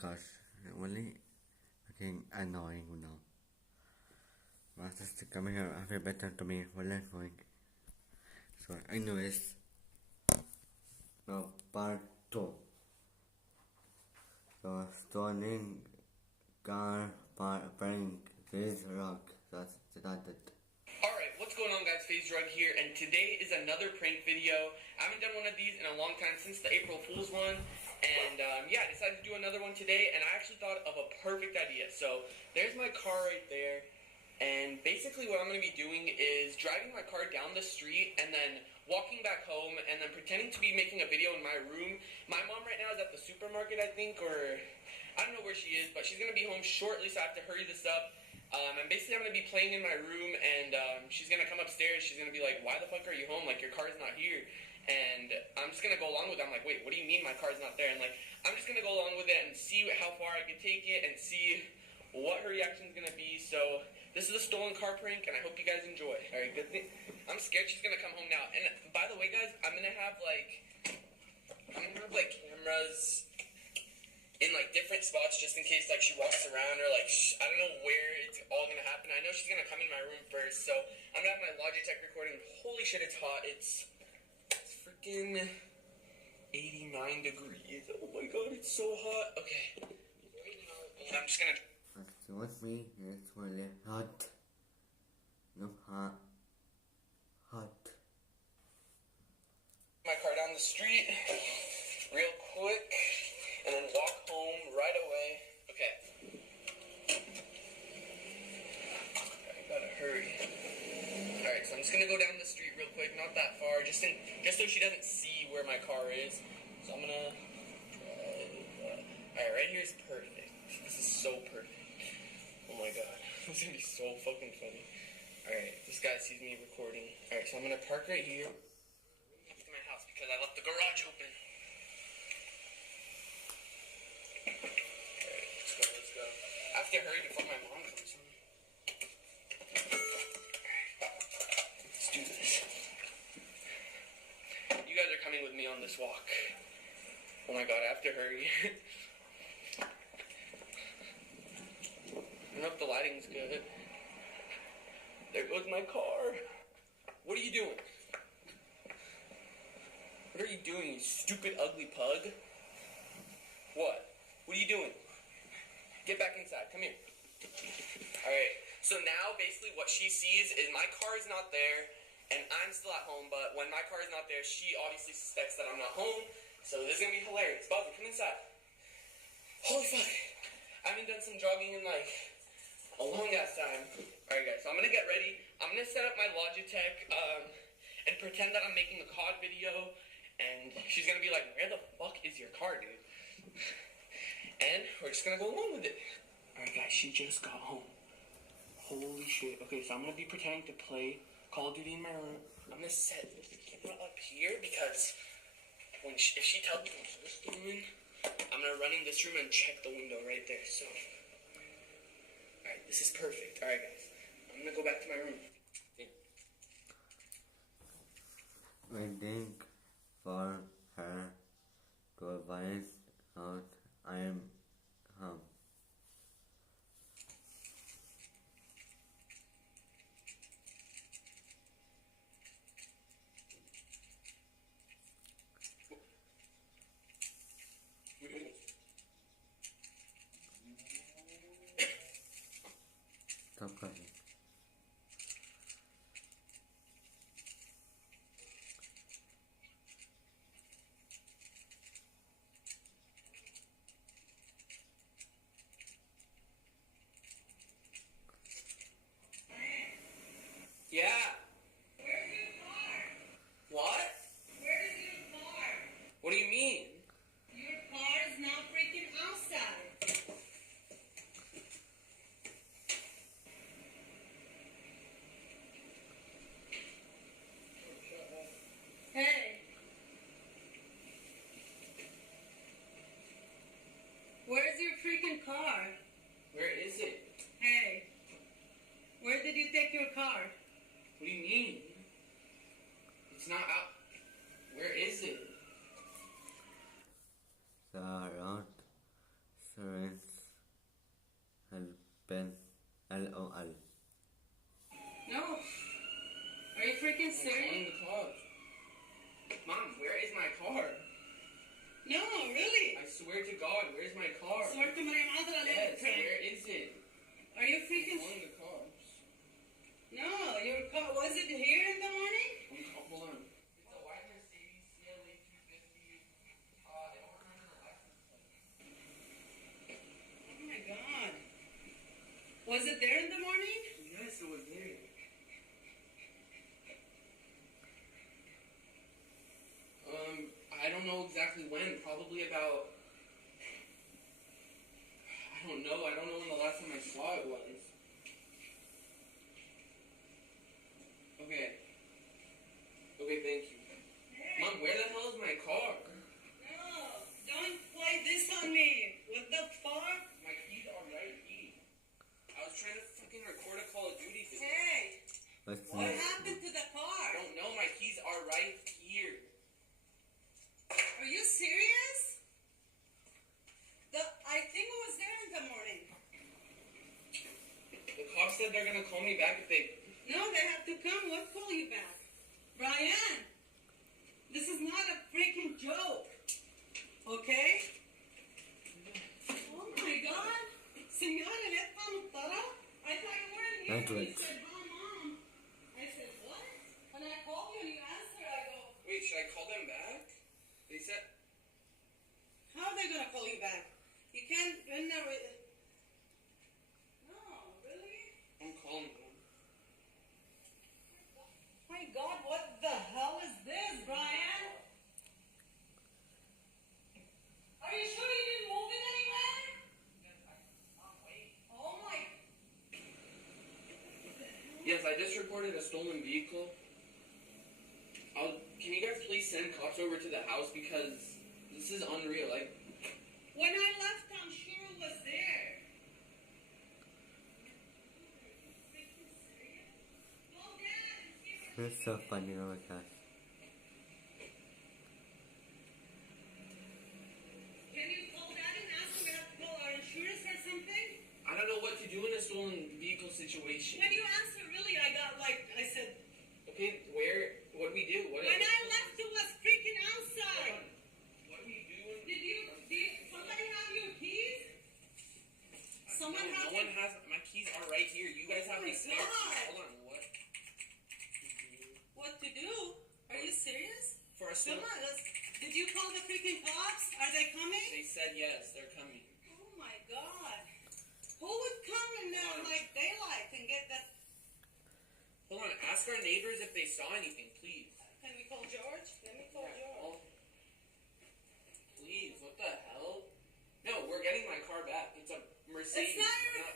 gosh, really fucking annoying now. Just coming here after better to me, well annoying. So anyways, now part 2. So stoning car prank faze rock. That's started. Alright, what's going on guys, Faze Rug here, and today is another prank video. I haven't done one of these in a long time, since the April Fool's one, and yeah, I decided to do another one today, and I actually thought of a perfect idea. So, there's my car right there, and basically what I'm going to be doing is driving my car down the street, and then walking back home, and then pretending to be making a video in my room. My mom right now is at the supermarket, I think, or I don't know where she is, but she's going to be home shortly, so I have to hurry this up. And basically I'm going to be playing in my room, and she's going to come upstairs. She's going to be like, why the fuck are you home? Like, your car's not here. And I'm just going to go along with it. I'm like, wait, what do you mean my car's not there? And like, I'm just going to go along with it and see how far I can take it and see what her reaction is going to be. So this is a stolen car prank, and I hope you guys enjoy. All right, good thing. I'm scared she's going to come home now. And by the way, guys, I'm going to have cameras in like different spots, just in case like she walks around, or like I don't know where it's all gonna happen. I know she's gonna come in my room first, so I'm gonna have my Logitech recording. Holy shit, it's hot. It's freaking 89 degrees. Oh my god, it's so hot. Okay, I'm just gonna. Excuse me, it's really hot. No, hot. My car down the street real quick, and then walk home right away. Okay. I gotta hurry. Alright, so I'm just gonna go down the street real quick, not that far, just so she doesn't see where my car is. So I'm gonna drive. Alright, right here is perfect. This is so perfect. Oh my god. This is gonna be so fucking funny. Alright, this guy sees me recording. Alright, so I'm gonna park right here. To my house because I left the garage open. Let's go. I have to hurry before my mom comes home. Let's do this. You guys are coming with me on this walk. Oh my god, I have to hurry. I don't know if the lighting's good. There goes my car. What are you doing? What are you doing, you stupid ugly pug? What? What are you doing? Get back inside. Come here. Alright, so now basically what she sees is my car is not there, and I'm still at home, but when my car is not there, she obviously suspects that I'm not home, so this is going to be hilarious. Bobby, come inside. Holy fuck. I haven't done some jogging in like a long ass time. Alright guys, so I'm going to get ready. I'm going to set up my Logitech, and pretend that I'm making a COD video, and she's going to be like, where the fuck is your car, dude? And we're just gonna go along with it. Alright guys, she just got home. Holy shit. Okay, so I'm gonna be pretending to play Call of Duty in my room. I'm gonna set the camera up here because if she tells me what she's doing, I'm gonna run in this room and check the window right there. So, alright, this is perfect. Alright guys, I'm gonna go back to my room. Waiting for her to advise out. I am home. Stop crying. Yeah. Where's your car? What? Where's your car? What do you mean? Your car is now freaking outside. Hey. Where's your freaking car? Where is it? Hey. Where did you take your car? What do you mean? It's not out. Where is it? Sarah, swear to God, where's my car? Swear to my mother, Yes, where is it? Are you I'm freaking? calling the cops. No, your car. Was it here in the morning? Hold on. It's a white Mercedes CLA 250. I don't remember the license plate. Oh my God. Was it there in the morning? Yes, it was there. I don't know exactly when. Probably about. I don't know. I don't know when the last time I saw it was. Okay. Okay, thank you. Hey. Mom, where the hell is my car? No, don't play this on me. What the fuck? My keys are right here. I was trying to fucking record a Call of Duty video. Hey, Let's what see. happened to the I car? don't know. My keys are right here. Are you serious? I think it was there in the morning. The cops said they're gonna call me back if they. No, they have to come. What call you back? Brian, this is not a freaking joke. Okay? Oh my God. Señora, let Tara. I thought you weren't here. That's You right. said, "Hi, Mom." I said, "What?" When I called you and you answered, I go, Wait, should I call them back? They said. "How are they gonna call you back? You can't. You're never." No, really? I'm calling them. My God, what the hell is this, Brian? Are you sure you didn't move it anywhere? Oh my. Yes, I just reported a stolen vehicle. Can you guys please send cops over to the house because this is unreal. Like, When I left, I'm sure it was there. Freaking serious? Go, Dad, and see if That's so funny, oh my gosh. Can you call Dad and ask him we have to call our insurance or something? I don't know what to do in a stolen vehicle situation. When you answer, really, I got like, I said, Okay, what do we do? What when I left, it was freaking outside. What do we do? Did somebody have your keys? Someone No, have no one has. My keys are right here. You guys have Oh the my spare. God. Hold on. What? What to do? Are you serious? For a Come stolen. on, did you call the freaking cops? Are they coming? They said yes. They're coming. Oh my God. Who would come in like daylight and get that? Hold on. Ask our neighbors if they saw anything, please. Can we call George? Let me call Yeah, George. please. What the hell? No, we're getting my car back. It's a Mercedes. It's not your.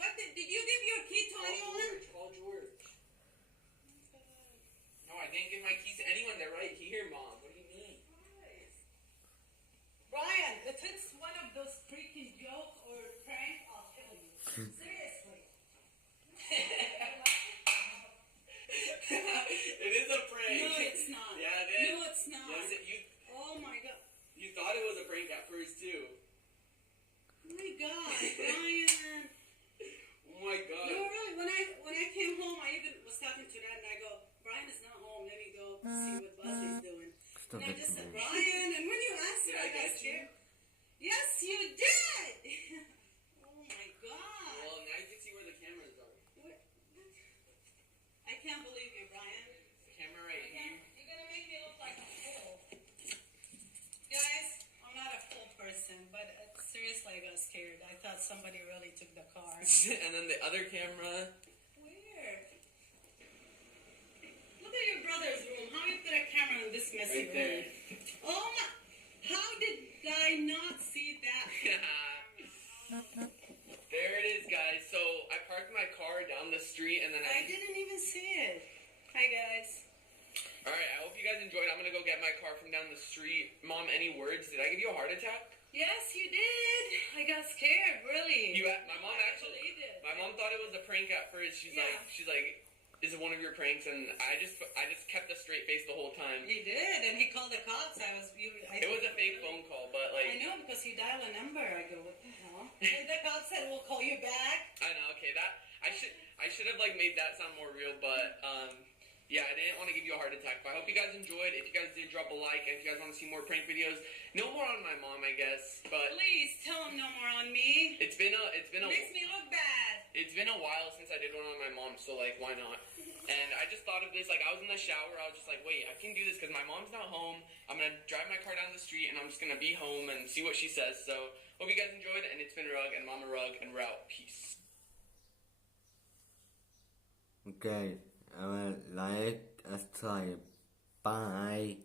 What did you give your key to anyone? Call George. No, I didn't give my keys to anyone. They're right here, Mom. What do you mean? Brian, if it's one of those freaking joke or prank, I'll kill you. Seriously. It is a prank. No, it's not. Yeah, it is. No, it's not. Yes, Oh my God. you thought it was a prank at first too. Oh my God, Brian. Oh my God. No, really. When I came home, I even was talking to Dad, and I go, Brian is not home. Let me go see what Buzzy's doing. Stop And I it, just said, Brian. Brian. And when you answered, Did I I got get you? scared. Yes, you did. Oh my God. Well, now you can see where the cameras are. What? I can't believe you, Brian. The camera right here. You're gonna make me look like a fool. Guys, I'm not a fool person, but seriously, I got scared. I thought somebody really took the car. And then the other camera. Weird. Look at your brother's room. How you put a camera in this messy Right there. room? Oh my! How did I not see that? There it is, guys. So I parked my car down the street and then I didn't even see it. Hi guys. Alright, I hope you guys enjoyed. I'm gonna go get my car from down the street. Mom, any words? Did I give you a heart attack? Yes, you did. I got scared, really. My mom I actually. believed it. My mom thought it was a prank at first. She's Yeah. like, is it one of your pranks? And I just kept a straight face the whole time. He did, and he called the cops. It was a fake phone call, but I like. know because he dialed a number. I go, what the hell? And the cop said, "We'll call you back." I know. Okay, that I should have like made that sound more real, but Yeah, I didn't want to give you a heart attack, but I hope you guys enjoyed. If you guys did, drop a like, and if you guys want to see more prank videos, no more on my mom, I guess. But Please tell him no more on me. it's been a Makes me look bad. It's been a while since I did one on my mom, so like, why not? And I just thought of this, like, I was in the shower, I was just like, wait, I can do this because my mom's not home. I'm gonna drive my car down the street, and I'm just gonna be home and see what she says. So hope you guys enjoyed, and it's been Rug and Mama Rug, and we're out. Peace. Okay, like, subscribe. Bye.